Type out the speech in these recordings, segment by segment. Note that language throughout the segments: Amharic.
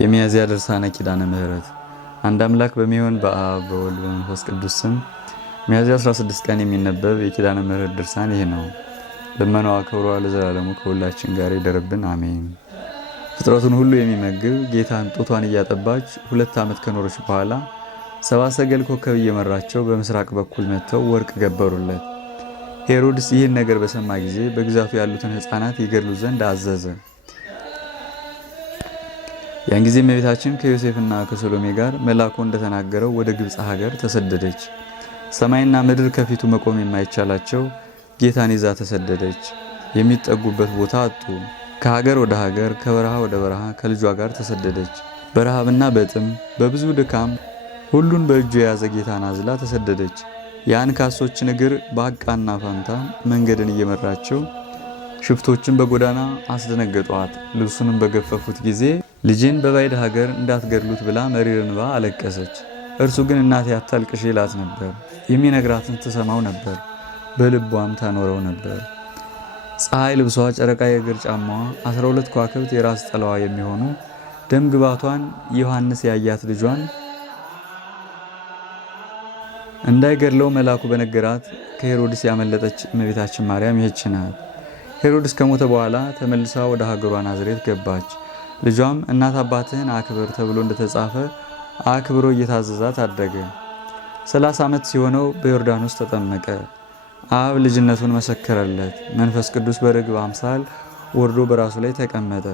የሚያዝያ ድርሳነ ኪዳነ ምሕረት። አንድ አምላክ በሚሆን በአብ በወልድ በመንፈስ ቅዱስ ስም ሚያዝያ 16 ቀን የሚነበብ የኪዳነ ምሕረት ድርሳን ይህ ነው። ልመናዋ ክብሯ ለዘላለሙ ከሁላችን ጋር ይደርብን፣ አሜን። ፍጥረቱን ሁሉ የሚመግብ ጌታን ጡቷን እያጠባች 2 ዓመት ከኖረች በኋላ ሰብአ ሰገል ኮከብ እየመራቸው በምስራቅ በኩል መጥተው ወርቅ ገበሩለት። ሄሮድስ ይህን ነገር በሰማ ጊዜ በግዛቱ ያሉትን ሕፃናት ይገድሉ ዘንድ አዘዘ። ያን ጊዜ እመቤታችን ከዮሴፍና ከሰሎሜ ጋር መልአኩ እንደተናገረው ወደ ግብጽ ሀገር ተሰደደች። ሰማይና ምድር ከፊቱ መቆም የማይቻላቸው ጌታን ይዛ ተሰደደች። የሚጠጉበት ቦታ አጡ። ከሀገር ወደ ሀገር፣ ከበረሃ ወደ በረሃ ከልጇ ጋር ተሰደደች። በረሃብና በጥም በብዙ ድካም ሁሉን በእጁ የያዘ ጌታን አዝላ ተሰደደች። የአንካሶችን እግር በአቃና ፋንታ መንገድን እየመራቸው ሽፍቶችን በጎዳና አስደነገጧት። ልብሱንም በገፈፉት ጊዜ ልጄን በባዕድ ሀገር እንዳትገድሉት ብላ መሪር እንባ አለቀሰች። እርሱ ግን እናቴ አታልቅሽ ይላት ነበር። የሚነግራትን ትሰማው ነበር፣ በልቧም ታኖረው ነበር። ፀሐይ ልብሷ፣ ጨረቃ የእግር ጫማዋ፣ 12 ከዋክብት የራስ ጠለዋ የሚሆኑ ደም ግባቷን ዮሐንስ ያያት ልጇን እንዳይገድለው መልአኩ በነገራት ከሄሮድስ ያመለጠች እመቤታችን ማርያም ይህች ናት። ሄሮድስ ከሞተ በኋላ ተመልሳ ወደ ሀገሯ ናዝሬት ገባች። ልጇም እናት አባትህን አክብር ተብሎ እንደተጻፈ አክብሮ እየታዘዛት አደገ። 30 ዓመት ሲሆነው በዮርዳኖስ ተጠመቀ። አብ ልጅነቱን መሰከረለት። መንፈስ ቅዱስ በርግብ አምሳል ወርዶ በራሱ ላይ ተቀመጠ።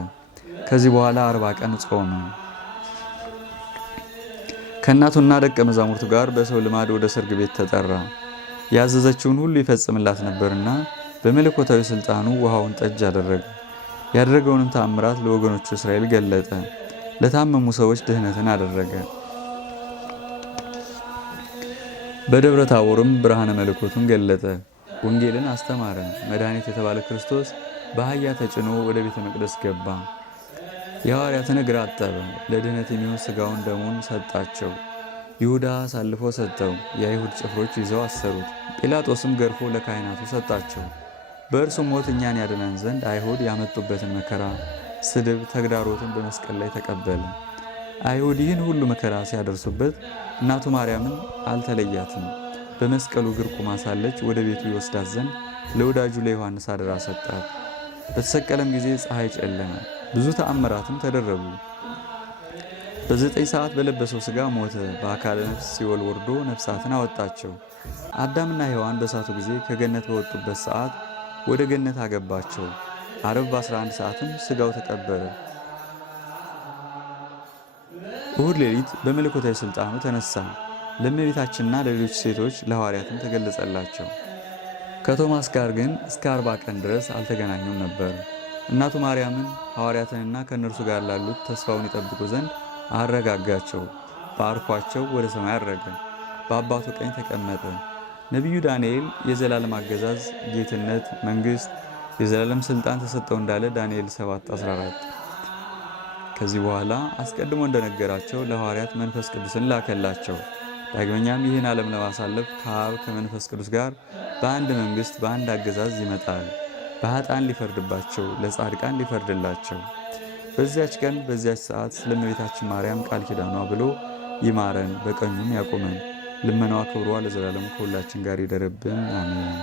ከዚህ በኋላ 40 ቀን ጾመ። ከእናቱና ደቀ መዛሙርቱ ጋር በሰው ልማድ ወደ ሰርግ ቤት ተጠራ። ያዘዘችውን ሁሉ ይፈጽምላት ነበርና በመለኮታዊ ስልጣኑ ውሃውን ጠጅ አደረገ። ያደረገውንም ተአምራት ለወገኖቹ እስራኤል ገለጠ። ለታመሙ ሰዎች ድህነትን አደረገ። በደብረ ታቦርም ብርሃነ መለኮቱን ገለጠ። ወንጌልን አስተማረ። መድኃኒት የተባለ ክርስቶስ በአህያ ተጭኖ ወደ ቤተ መቅደስ ገባ። የሐዋርያትን እግር አጠበ። ለድህነት የሚሆን ሥጋውን ደሙን ሰጣቸው። ይሁዳ አሳልፎ ሰጠው። የአይሁድ ጭፍሮች ይዘው አሰሩት። ጲላጦስም ገርፎ ለካህናቱ ሰጣቸው። በእርሱ ሞት እኛን ያድነን ዘንድ አይሁድ ያመጡበትን መከራ፣ ስድብ፣ ተግዳሮትን በመስቀል ላይ ተቀበለ። አይሁድ ይህን ሁሉ መከራ ሲያደርሱበት እናቱ ማርያምን አልተለያትም። በመስቀሉ እግር ቁማ ሳለች ወደ ቤቱ ይወስዳት ዘንድ ለወዳጁ ለዮሐንስ አደራ ሰጣት። በተሰቀለም ጊዜ ፀሐይ ጨለመ። ብዙ ተአምራትም ተደረጉ። በ9 ሰዓት በለበሰው ሥጋ ሞተ። በአካለ ነፍስ ሲኦል ወርዶ ነፍሳትን አወጣቸው። አዳምና ሔዋን በሳቱ ጊዜ ከገነት በወጡበት ሰዓት ወደ ገነት አገባቸው። ዓርብ በ11 ሰዓትም ሥጋው ተቀበረ። እሁድ ሌሊት በመለኮታዊ ሥልጣኑ ተነሳ። ለእመቤታችንና ለሌሎች ሴቶች ለሐዋርያትም ተገለጸላቸው። ከቶማስ ጋር ግን እስከ 40 ቀን ድረስ አልተገናኙም ነበር። እናቱ ማርያምን ሐዋርያትንና ከእነርሱ ጋር ላሉት ተስፋውን ይጠብቁ ዘንድ አረጋጋቸው። ባርኳቸው ወደ ሰማይ አረገ። በአባቱ ቀኝ ተቀመጠ። ነቢዩ ዳንኤል የዘላለም አገዛዝ፣ ጌትነት፣ መንግሥት፣ የዘላለም ሥልጣን ተሰጠው እንዳለ ዳንኤል 7:14። ከዚህ በኋላ አስቀድሞ እንደነገራቸው ለሐዋርያት መንፈስ ቅዱስን ላከላቸው። ዳግመኛም ይህን ዓለም ለማሳለፍ ከአብ ከመንፈስ ቅዱስ ጋር በአንድ መንግሥት በአንድ አገዛዝ ይመጣል። በኃጥአን ሊፈርድባቸው፣ ለጻድቃን ሊፈርድላቸው። በዚያች ቀን በዚያች ሰዓት ስለ እመቤታችን ማርያም ቃል ኪዳኗ ብሎ ይማረን፣ በቀኙም ያቆመን። ልመናዋ ክብሯ ለዘላለም ከሁላችን ጋር ይደርብን፣ አሜን።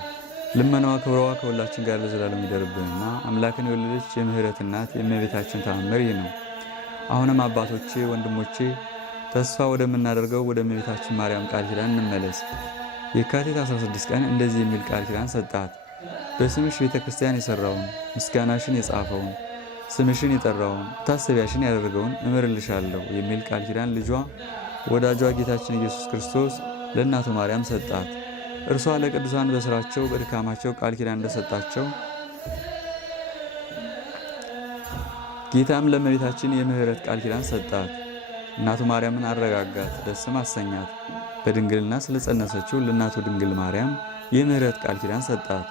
ልመናዋ ክብሯ ከሁላችን ጋር ለዘላለም ይደርብንና አምላክን የወለደች የምህረት እናት የእመቤታችን ተአምር ይህ ነው። አሁንም አባቶቼ፣ ወንድሞቼ ተስፋ ወደምናደርገው ወደ እመቤታችን ማርያም ቃል ኪዳን እንመለስ። የካቲት 16 ቀን እንደዚህ የሚል ቃል ኪዳን ሰጣት። በስምሽ ቤተ ክርስቲያን የሰራውን፣ ምስጋናሽን የጻፈውን፣ ስምሽን የጠራውን፣ ታሰቢያሽን ያደረገውን እምርልሻለሁ የሚል ቃል ኪዳን ልጇ ወዳጇ ጌታችን ኢየሱስ ክርስቶስ ለእናቱ ማርያም ሰጣት። እርሷ ለቅዱሳን በስራቸው በድካማቸው ቃል ኪዳን እንደሰጣቸው ጌታም ለእመቤታችን የምህረት ቃል ኪዳን ሰጣት። እናቱ ማርያምን አረጋጋት፣ ደስም አሰኛት። በድንግልና ስለጸነሰችው ለእናቱ ድንግል ማርያም የምህረት ቃል ኪዳን ሰጣት።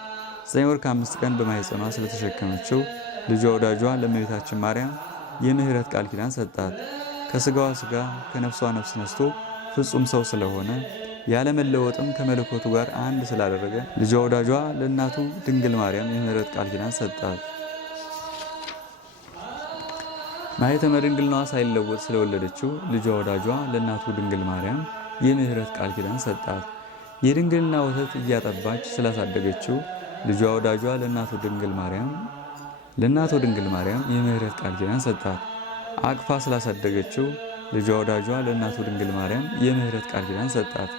9 ወር ከ5 ቀን በማኅፀኗ ስለተሸከመችው ልጇ ወዳጇ ለእመቤታችን ማርያም የምህረት ቃል ኪዳን ሰጣት። ከሥጋዋ ሥጋ ከነፍሷ ነፍስ ነስቶ ፍጹም ሰው ስለሆነ ያለመለወጥም ከመለኮቱ ጋር አንድ ስላደረገ ልጇ ወዳጇ ለእናቱ ድንግል ማርያም የምህረት ቃል ኪዳን ሰጣት። ማኅተመ ድንግልናዋ ሳይለወጥ ስለወለደችው ልጇ ወዳጇ ለእናቱ ድንግል ማርያም የምህረት ቃል ኪዳን ሰጣት። የድንግልና ወተት እያጠባች ስላሳደገችው ልጇ ወዳጇ ለእናቱ ድንግል ማርያም የምህረት ቃል ኪዳን ሰጣት። አቅፋ ስላሳደገችው ልጇ ወዳጇ ለእናቱ ድንግል ማርያም የምህረት ቃል ኪዳን ሰጣት።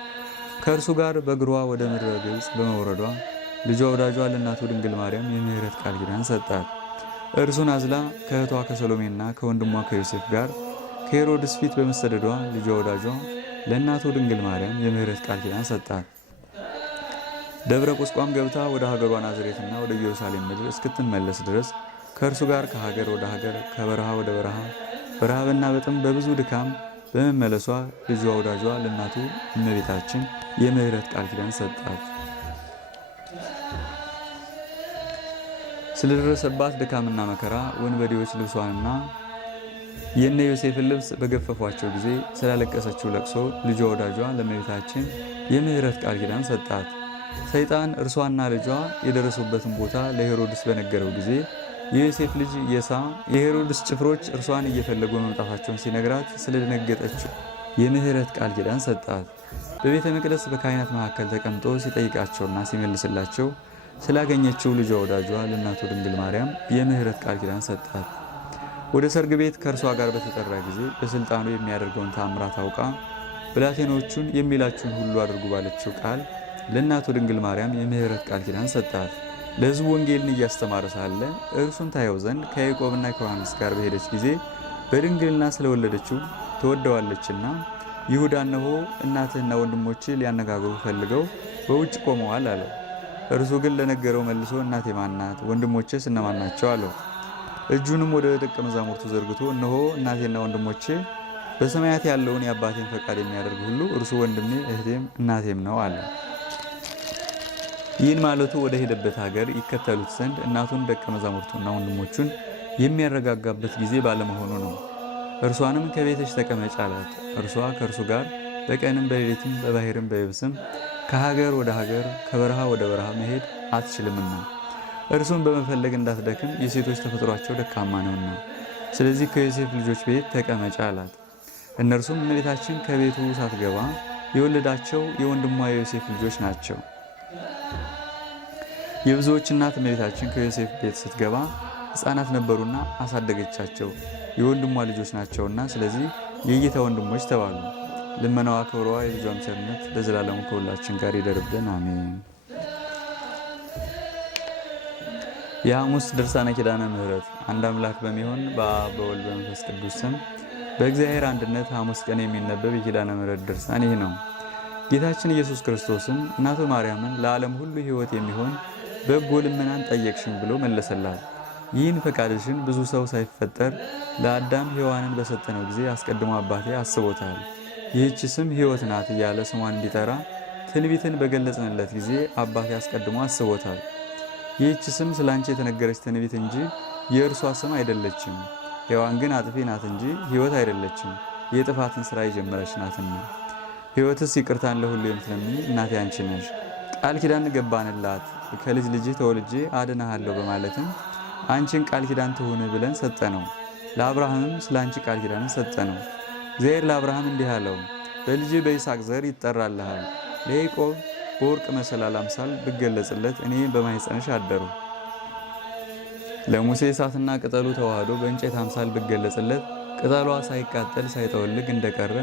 ከእርሱ ጋር በእግሯ ወደ ምድረ ግብፅ በመውረዷ ልጇ ወዳጇ ለእናቱ ድንግል ማርያም የምህረት ቃል ኪዳን ሰጣት። እርሱን አዝላ ከእህቷ ከሰሎሜና ከወንድሟ ከዮሴፍ ጋር ከሄሮድስ ፊት በመሰደዷ ልጇ ወዳጇ ለእናቱ ድንግል ማርያም የምህረት ቃል ኪዳን ሰጣት። ደብረ ቁስቋም ገብታ ወደ ሀገሯ ናዝሬትና ወደ ኢየሩሳሌም ምድር እስክትመለስ ድረስ ከእርሱ ጋር ከሀገር ወደ ሀገር ከበረሃ ወደ በረሃ በረሃብና በጥም በብዙ ድካም በመመለሷ ልጇ ወዳጇ ለእናቱ እመቤታችን የምህረት ቃል ኪዳን ሰጣት። ስለደረሰባት ድካምና መከራ ወንበዴዎች ልብሷንና የእነ ዮሴፍን ልብስ በገፈፏቸው ጊዜ ስላለቀሰችው ለቅሶ ልጇ ወዳጇ ለእመቤታችን የምህረት ቃል ኪዳን ሰጣት። ሰይጣን እርሷና ልጇ የደረሱበትን ቦታ ለሄሮድስ በነገረው ጊዜ የዮሴፍ ልጅ የሄሮድስ ጭፍሮች እርሷን እየፈለጉ መምጣታቸውን ሲነግራት ስለደነገጠችው የምህረት ቃል ኪዳን ሰጣት። በቤተ መቅደስ በካህናት መካከል ተቀምጦ ሲጠይቃቸውና ሲመልስላቸው ስላገኘችው ልጇ ወዳጇ ለእናቱ ድንግል ማርያም የምህረት ቃል ኪዳን ሰጣት። ወደ ሰርግ ቤት ከእርሷ ጋር በተጠራ ጊዜ በስልጣኑ የሚያደርገውን ተአምራት አውቃ ብላቴኖቹን የሚላችሁን ሁሉ አድርጉ ባለችው ቃል ለእናቱ ድንግል ማርያም የምህረት ቃል ኪዳን ሰጣት። ለሕዝቡ ወንጌልን እያስተማረ ሳለ እርሱን ታየው ዘንድ ከያዕቆብና ከዮሐንስ ጋር በሄደች ጊዜ በድንግልና ስለወለደችው ትወደዋለችና ይሁዳ እነሆ እናትህና ወንድሞች ሊያነጋግሩ ፈልገው በውጭ ቆመዋል አለው። እርሱ ግን ለነገረው መልሶ እናቴ ማን ናት? ወንድሞቼስ እነማን ናቸው? አለው። እጁንም ወደ ደቀ መዛሙርቱ ዘርግቶ እነሆ እናቴና ወንድሞቼ በሰማያት ያለውን የአባቴን ፈቃድ የሚያደርግ ሁሉ እርሱ ወንድሜ እህቴም እናቴም ነው አለ። ይህን ማለቱ ወደ ሄደበት ሀገር ይከተሉት ዘንድ እናቱን ደቀ መዛሙርቱና ወንድሞቹን የሚያረጋጋበት ጊዜ ባለመሆኑ ነው። እርሷንም ከቤትሽ ተቀመጭ አላት። እርሷ ከእርሱ ጋር በቀንም በሌሊትም በባሕርም በየብስም ከሀገር ወደ ሀገር ከበረሃ ወደ በረሃ መሄድ አትችልምና እርሱን በመፈለግ እንዳትደክም የሴቶች ተፈጥሯቸው ደካማ ነውና፣ ስለዚህ ከዮሴፍ ልጆች ቤት ተቀመጭ አላት። እነርሱም እመቤታችን ከቤቱ ሳትገባ የወለዳቸው የወንድሟ የዮሴፍ ልጆች ናቸው። የብዙዎች እናት እመቤታችን ከዮሴፍ ቤት ስትገባ ሕፃናት ነበሩና አሳደገቻቸው፣ የወንድሟ ልጆች ናቸውና ስለዚህ የጌታ ወንድሞች ተባሉ። ልመናዋ ክብሯ የልጇም ቸርነት ለዘላለሙ ከሁላችን ጋር ይደርብን፣ አሜን። የሐሙስ ድርሳነ ኪዳነ ምሕረት። አንድ አምላክ በሚሆን በአብ በወልድ በመንፈስ ቅዱስ ስም በእግዚአብሔር አንድነት ሐሙስ ቀን የሚነበብ የኪዳነ ምሕረት ድርሳን ይህ ነው። ጌታችን ኢየሱስ ክርስቶስም እናቱ ማርያምን ለዓለም ሁሉ ሕይወት የሚሆን በጎ ልመናን ጠየቅሽን ብሎ መለሰላት። ይህን ፈቃድሽን ብዙ ሰው ሳይፈጠር ለአዳም ሔዋንን በሰጠነው ጊዜ አስቀድሞ አባቴ አስቦታል። ይህች ስም ሕይወት ናት እያለ ስሟን እንዲጠራ ትንቢትን በገለጽንለት ጊዜ አባቴ አስቀድሞ አስቦታል። ይህች ስም ስለ አንቺ የተነገረች ትንቢት እንጂ የእርሷ ስም አይደለችም። ሔዋን ግን አጥፊ ናት እንጂ ሕይወት አይደለችም፣ የጥፋትን ሥራ የጀመረች ናትና። ሕይወትስ ይቅርታን ለሁሉ የምትለምኝ እናቴ አንቺ ነሽ። ቃል ኪዳን ገባንላት፣ ከልጅ ልጅህ ተወልጄ አድንሃለሁ በማለትም አንቺን ቃል ኪዳን ትሁን ብለን ሰጠነው። ለአብርሃምም ስለ አንቺ ቃል ኪዳንን ሰጠነው። እግዚአብሔር ለአብርሃም እንዲህ አለው፣ በልጅ በይስሐቅ ዘር ይጠራልሃል። ለያዕቆብ በወርቅ መሰላል አምሳል ብገለጽለት እኔ በማኅፀንሽ አደሩ። ለሙሴ እሳትና ቅጠሉ ተዋህዶ በእንጨት አምሳል ብገለጽለት ቅጠሏ ሳይቃጠል ሳይጠወልግ እንደቀረ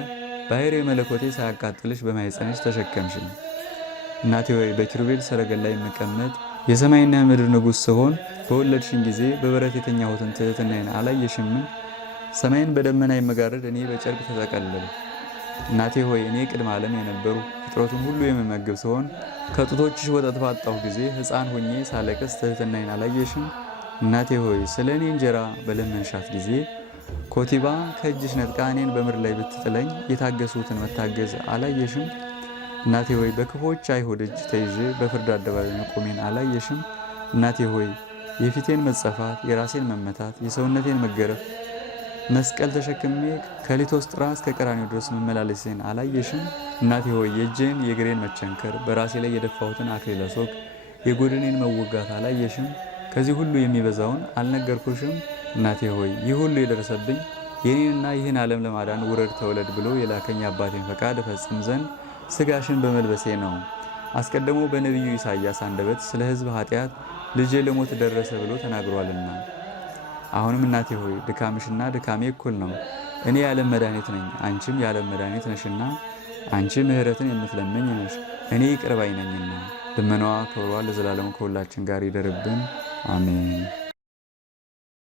ባሕርየ መለኮቴ ሳያቃጥልሽ በማኅፀንሽ ተሸከምሽኝ። እናቴ ሆይ በኪሩቤል ሰረገላ የምቀመጥ የሰማይና ምድር ንጉሥ ስሆን በወለድሽኝ ጊዜ በበረት የተኛሁትን ትሕትናዬን አላየሽምን? ሰማይን በደመና የመጋረድ እኔ በጨርቅ ተጠቀለሉ። እናቴ ሆይ እኔ ቅድመ ዓለም የነበሩ ፍጥረቱን ሁሉ የምመግብ ስሆን ከጡቶችሽ ወተት ባጣሁ ጊዜ ሕፃን ሆኜ ሳለቅስ ትሕትናዬን አላየሽም? እናቴ ሆይ ስለ እኔ እንጀራ በለመንሻት ጊዜ ኮቲባ ከእጅሽ ነጥቃ እኔን በምድር ላይ ብትጥለኝ የታገሱትን መታገዝ አላየሽም? እናቴ ሆይ በክፎች አይሁድ እጅ ተይዤ በፍርድ አደባባይ መቆሜን አላየሽም? እናቴ ሆይ የፊቴን መጸፋት፣ የራሴን መመታት፣ የሰውነቴን መገረፍ መስቀል ተሸክሜ ከሊቶስጥራ እስከ ቀራንዮ ድረስ መመላለሴን አላየሽም? እናቴ ሆይ የእጄን የእግሬን መቸንከር፣ በራሴ ላይ የደፋሁትን አክሊለ ሦክ፣ የጎድኔን መወጋት አላየሽም? ከዚህ ሁሉ የሚበዛውን አልነገርኩሽም? እናቴ ሆይ ይህ ሁሉ የደረሰብኝ የኔንና ይህን ዓለም ለማዳን ውረድ ተወለድ ብሎ የላከኝ አባቴን ፈቃድ እፈጽም ዘንድ ሥጋሽን በመልበሴ ነው። አስቀድሞ በነቢዩ ኢሳይያስ አንደበት ስለ ሕዝብ ኃጢአት ልጄ ለሞት ደረሰ ብሎ ተናግሯልና። አሁንም እናቴ ሆይ ድካምሽና ድካሜ እኩል ነው። እኔ የዓለም መድኃኒት ነኝ፣ አንቺም የዓለም መድኃኒት ነሽና፣ አንቺ ምሕረትን የምትለምኝ ነሽ፣ እኔ ይቅር ባይ ነኝና። ልመናዋ ክብሯ ለዘላለሙ ከሁላችን ጋር ይደርብን፣ አሜን።